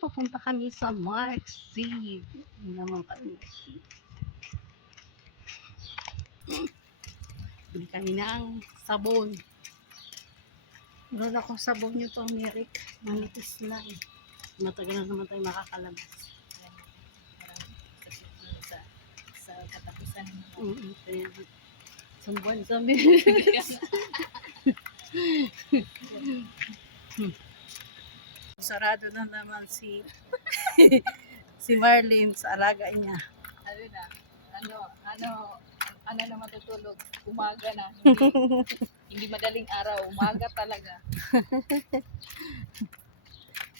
Papunta kami sa Marksy. Naman kami. Bili kami ng sabon. Meron akong sabon nyo to, Merrick. Manipis lang. Matagal na naman tayo makakalabas. Sa katapusan. Kaya isang buwan sabi. Sarado na naman si si Marlene sa alaga niya. Ano na? Ano na matutulog? Umaga na. Hindi madaling araw. Umaga talaga.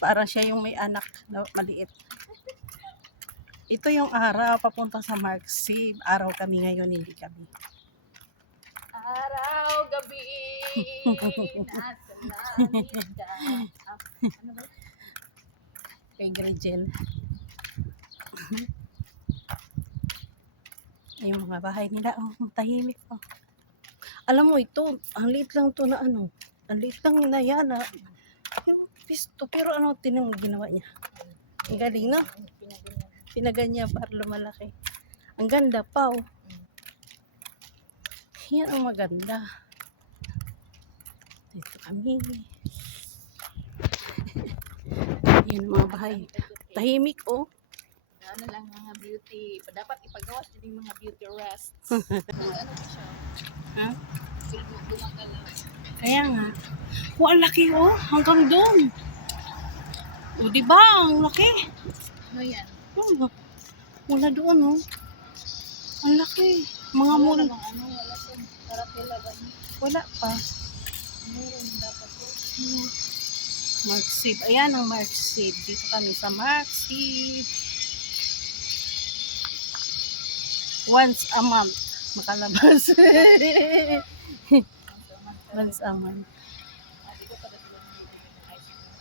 Para siya yung may anak na maliit. Ito yung araw papunta sa Marksy. Araw kami ngayon, hindi kami. Araw, gabi, nasa langit ka. Ano ba? Kay Gregel. Yung mga bahay nila, tahimik pa. Alam mo ito, ang liit lang to na ano. Ang liit lang na yan. Yung pisto, pero ano, tinan mo ginawa niya. Ang galing na. Pinaganyan para lumalaki. Ang ganda pa, oh. Yan ang maganda. Dito kami. Yan mga bahay. Tahimik, oh. Ano lang mga beauty. Dapat ipagawas din yung mga beauty rests. Ano ba siya? Ha? Gumagalaw. Kaya nga. Oh, ang laki, oh. Hanggang doon. O, diba? Ang laki. Ano yan? Mula doon, oh. Ang laki. Mga Wala mall. namang ano, wala po. Para talaga. Wala pa. Meron dapat po. Marksy. Ayan ang Marksy. Dito kami sa Marksy. Once a month. Makalabas. Once a month. Dito pala sila nagbibili ng ice cream.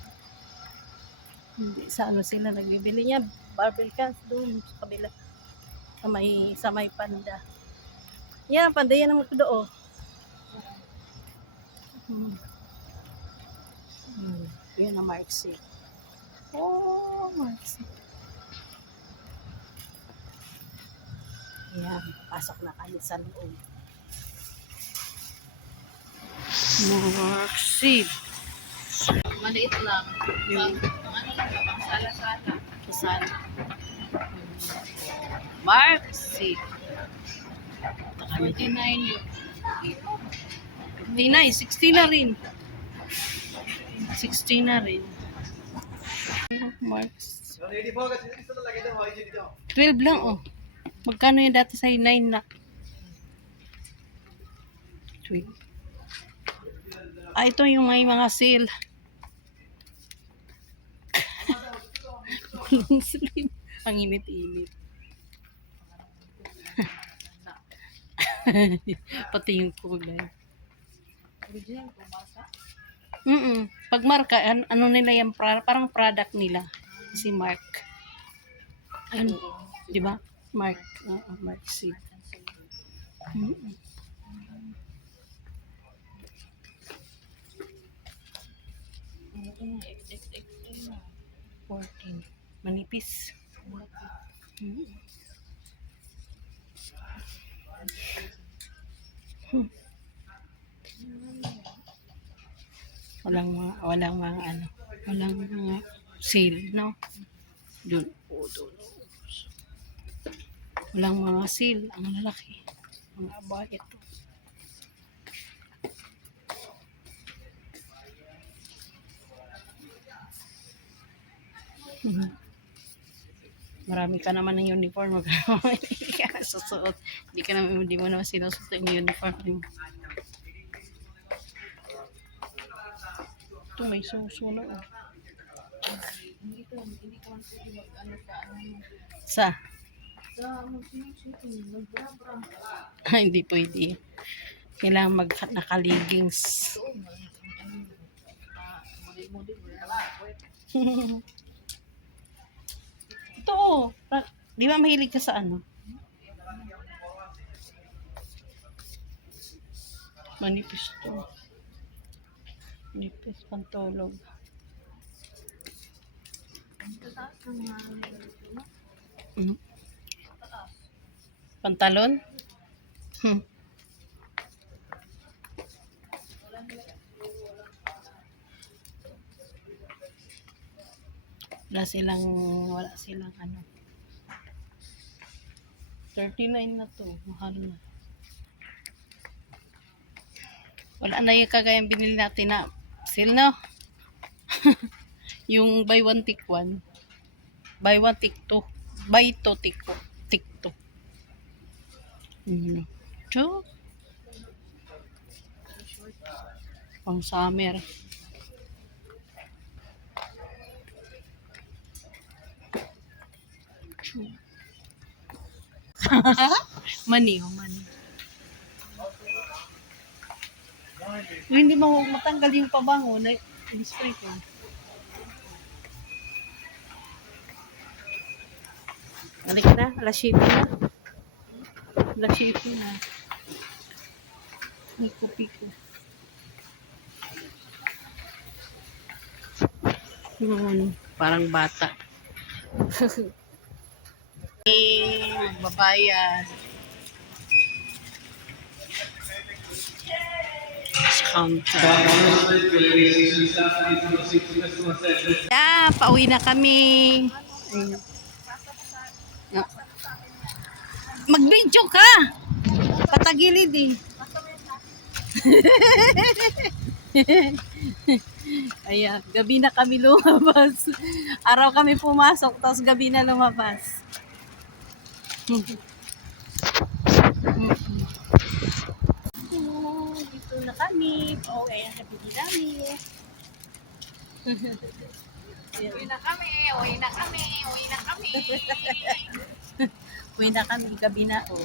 Hindi sa ano sila nagbibili niya. Barbell cans doon sa kabila. Sa may panda. Yan, panda yan ang magdoon. Yan ang Marksy. Oh, Marksy. Yan, pasok na kami sa loob. Marksy. Maliit lang. Yung Ano lang ba? Pang sala-sala. kasal. Marksy. 49 yun. 59, 60 na rin. 60 na rin. Marks. 12 lang, oh. Magkano yung dati sa 9 na? 12. Ah, ito yung may mga sale. Slim. Ang init-init. Pati yung kulay. Original, pumasa. Pag marka, ano nila yan, parang product nila. Si Mark. Ano, di ba? Mark. Mark C. Ito na, XXXL na. 14. Manipis. Walang mga ano, walang mga sale, no? Doon. Walang mga sale, ang lalaki. Mga abaya ito. Marami ka naman ng uniform. Hindi ka susuot. Hindi mo naman sinusuot yung uniform. Ito may susulo. Oh. Hindi ka man pwede mag-ano ka. Sa? Sa mag-shooting, magbra-bra. Hindi pwede. Kailangan nakaligings. Ito, model-model. Wala. Ito, oh. Di ba mahilig ka sa ano? Manipis to. Manipis, pantulog. Tataas ng mga ano. Mhm. Pantalon? Hmm. Wala silang ano. 39 na to. Mahal na. Wala na yung kagayang binili natin na sale, no? Yung buy one take one. Buy one take two. Buy two take two. So, pang summer. Mani, oh, mani. Hindi mo matanggal yung pabango na spray ko. Balik na, alas 7 na. Alas 7 na. May kopi ko. Parang bata. Magbabayad. Counter. Pauwi na kami. Mag-video ka. Patagilid eh. Ayan, gabi na kami lumabas. Araw kami pumasok, tapos gabi na lumabas. Dito na kami. Pauwi ang gabi namin. Uwi na kami, uwi na kami, uwi na kami. Uwi na kami, gabi na. Oh.